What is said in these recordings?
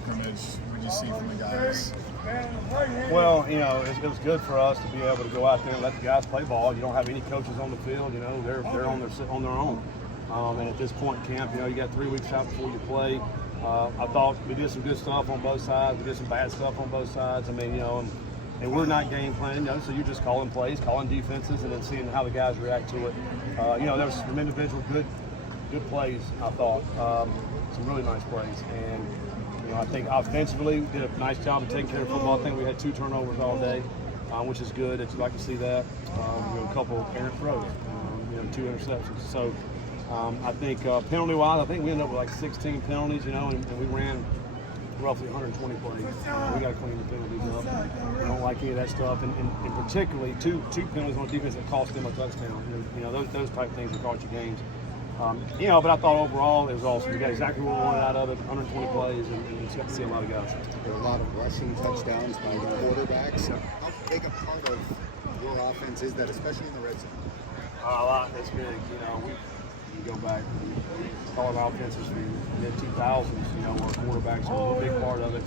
scrimmage? What did you see from the guys? Well, it was good for us to be able to go out there and let the guys play ball. You don't have any coaches on the field. They're on their own. And at this point in camp, you got 3 weeks out before you play. I thought we did some good stuff on both sides. We did some bad stuff on both sides. And we're not game planning, so you're just calling plays, calling defenses, and then seeing how the guys react to it. There was some individual good plays, I thought. Some really nice plays. And I think offensively we did a nice job of taking care of football. I think we had 2 turnovers all day, which is good. You'd like to see that. A couple of errant throws, 2 interceptions. So I think penalty-wise, I think we ended up with like 16 penalties, and we ran roughly 120 plays. We got to clean the penalties up. I don't like any of that stuff, and particularly two penalties on defense that cost them a touchdown. Those type of things that cost you games. But I thought overall it was awesome. We got exactly what we wanted out of it, 120 plays, and just got to see a lot of guys. There were a lot of rushing touchdowns by the quarterbacks. How big a part of your offense is that, especially in the red zone? A lot. That's big. You go back, we call it offenses from the mid-2000s, where quarterbacks are a big part of it.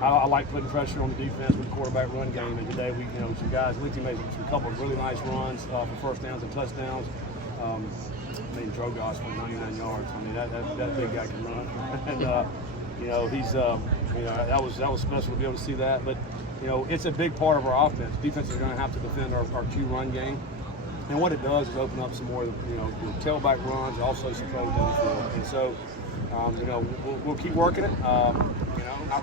I like putting pressure on the defense with the quarterback run game, and today we, some guys, Lindsey made some couple of really nice runs for first downs and touchdowns. Drogosh for 99 yards. That big guy can run, and he's that was special to be able to see that. But it's a big part of our offense. Defenses are going to have to defend our Q run game, and what it does is open up some more your tailback runs, and also some throws down the field. And so we'll keep working it. Not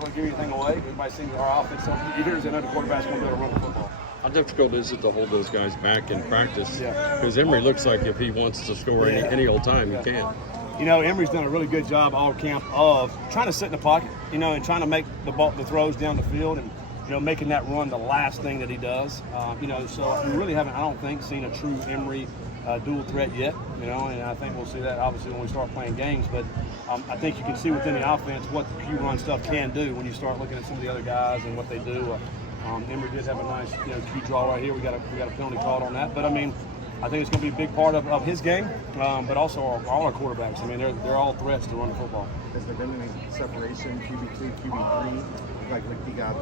going to give anything away. Everybody's seen our offense over the years, and the quarterback's going to be able to run the football. How difficult is it to hold those guys back in practice? Because Emory looks like if he wants to score any old time, he can. Emory's done a really good job all camp of trying to sit in the pocket, and trying to make the throws down the field, and making that run the last thing that he does. So we really haven't, I don't think, seen a true Emory dual threat yet. And I think we'll see that obviously when we start playing games. But I think you can see within the offense what the Q run stuff can do when you start looking at some of the other guys and what they do. Emory did have a nice, key draw right here. We got a penalty called on that, but I think it's going to be a big part of his game, but also all our quarterbacks. They're all threats to run the football. Has there been any separation, QB2, QB3, like he got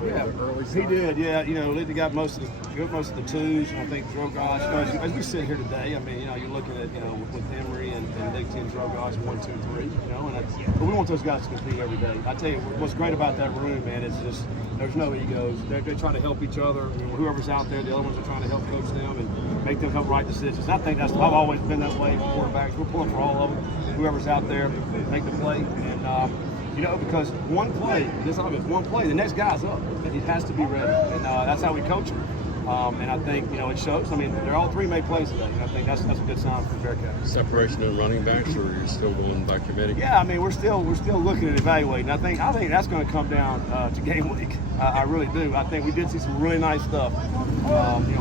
early start? He did, yeah. Liddy got most of the twos, and I think Drogosh. As we sit here today, you're looking at with Emory and Dixie and Drogosh 1, 2, 3. But we want those guys to compete every day. I tell you, what's great about that room, man, is just there's no egos. They're trying to help each other. Whoever's out there, the other ones are trying to help coach them and make them help right decisions. I think I've always been that way for quarterbacks. We're pulling for all of them. Whoever's out there, make the play. And because one play, the next guy's up. He has to be ready, and that's how we coach him. And I think it shows. They're all 3 made plays today, and I think that's a good sign for Bearcats. Separation in running backs, or you're still going by committee? Yeah, we're still looking at evaluating. I think that's going to come down to game week. I really do. I think we did see some really nice stuff.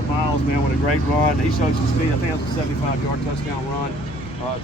Miles, man, with a great run. He showed some speed. I think that was a 75-yard touchdown run.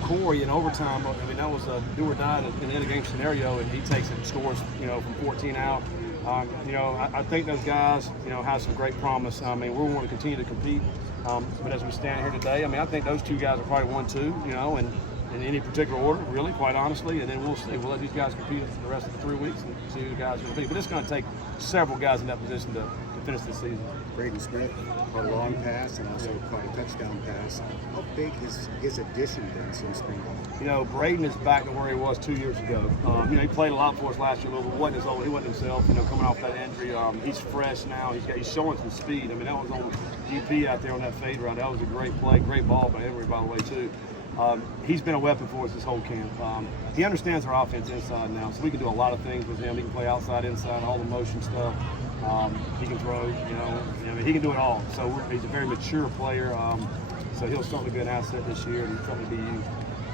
Corey in overtime, that was a do or die in an end-of-game scenario, and he takes it and scores, from 14 out. I think those guys, have some great promise. We want to continue to compete. But as we stand here today, I think those 2 guys are probably 1, 2, and in any particular order, really, quite honestly. And then we'll see. We'll let these guys compete for the rest of the 3 weeks and see who the guys are going to be. But it's going to take several guys in that position to finish this season. Braden Smith, a long pass and also caught a touchdown pass. How big has his addition been since spring ball? Braden is back to where he was 2 years ago. He played a lot for us last year, but wasn't as old. He wasn't himself, coming off that injury. He's fresh now. He's showing some speed. That was on GP out there on that fade route. That was a great play, great ball by Emory, by the way, too. He's been a weapon for us this whole camp. He understands our offense inside now, so we can do a lot of things with him. He can play outside, inside, all the motion stuff. He can throw, he can do it all. So he's a very mature player. So he'll certainly be an asset this year and certainly be used.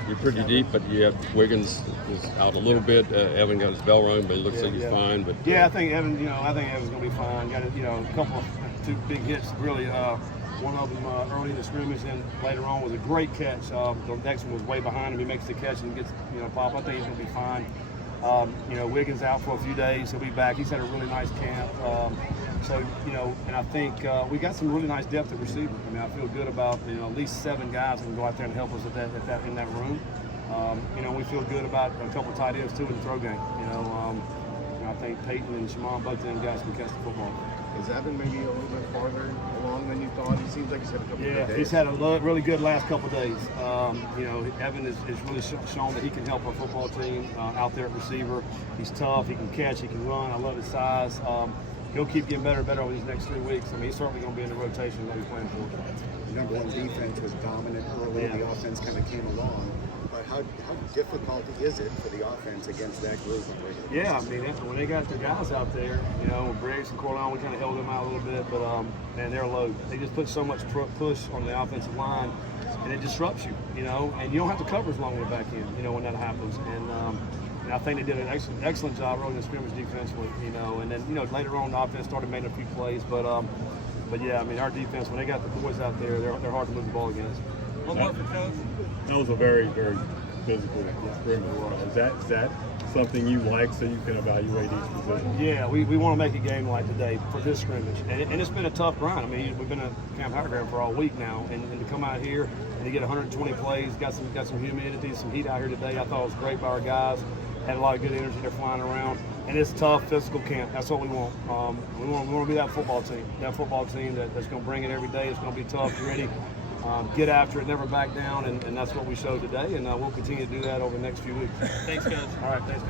You're pretty deep, but you have Wiggins is out a little bit. Evan got his bell rung, but it looks like he's fine. But I think Evan's going to be fine. Got a couple of 2 big hits, really. One of them early in the scrimmage, and later on was a great catch. The next one was way behind him. He makes the catch and gets pop. I think he's going to be fine. Wiggins out for a few days. He'll be back. He's had a really nice camp. And I think we got some really nice depth at receiver. I feel good about at least 7 guys who can go out there and help us in that room. We feel good about a couple of tight ends too in the throw game. think Peyton and Shimon, both of them guys can catch the football. Is Evan maybe a little bit farther along than you thought? He seems like he's had a couple of good days. He's had a really good last couple of days. Evan is really shown that he can help our football team out there at receiver. He's tough. He can catch. He can run. I love his size. He'll keep getting better and better over these next 3 weeks. I mean, he's certainly going to be in the rotation that he's playing for. The number one defense was dominant early. Yeah. The offense kind of came along. But how difficult is it for the offense against that group? Yeah, I mean, when they got their guys out there, Briggs and Corleone, we kind of held them out a little bit, but man, they're low. They just put so much push on the offensive line, and it disrupts you, and you don't have to cover as long on the back end, when that happens. And I think they did an excellent job running the scrimmage defensively, and then, later on the offense started making a few plays, but yeah, I mean, our defense, when they got the boys out there, they're hard to move the ball against. One more for Coach. That was a very, very physical scrimmage. Is that something you like so you can evaluate each position? Yeah, we want to make a game like today for this scrimmage. And it's been a tough grind. I mean, we've been at Camp High Ground for all week now, and to come out here and to get 120 plays, got some humidity, some heat out here today. I thought it was great by our guys. Had a lot of good energy. They're flying around. And it's tough physical camp. That's what we want. We want to be that football team that's going to bring it every day. It's going to be tough, gritty. Get after it, never back down, and that's what we showed today, and we'll continue to do that over the next few weeks. Thanks, Coach. All right, thanks.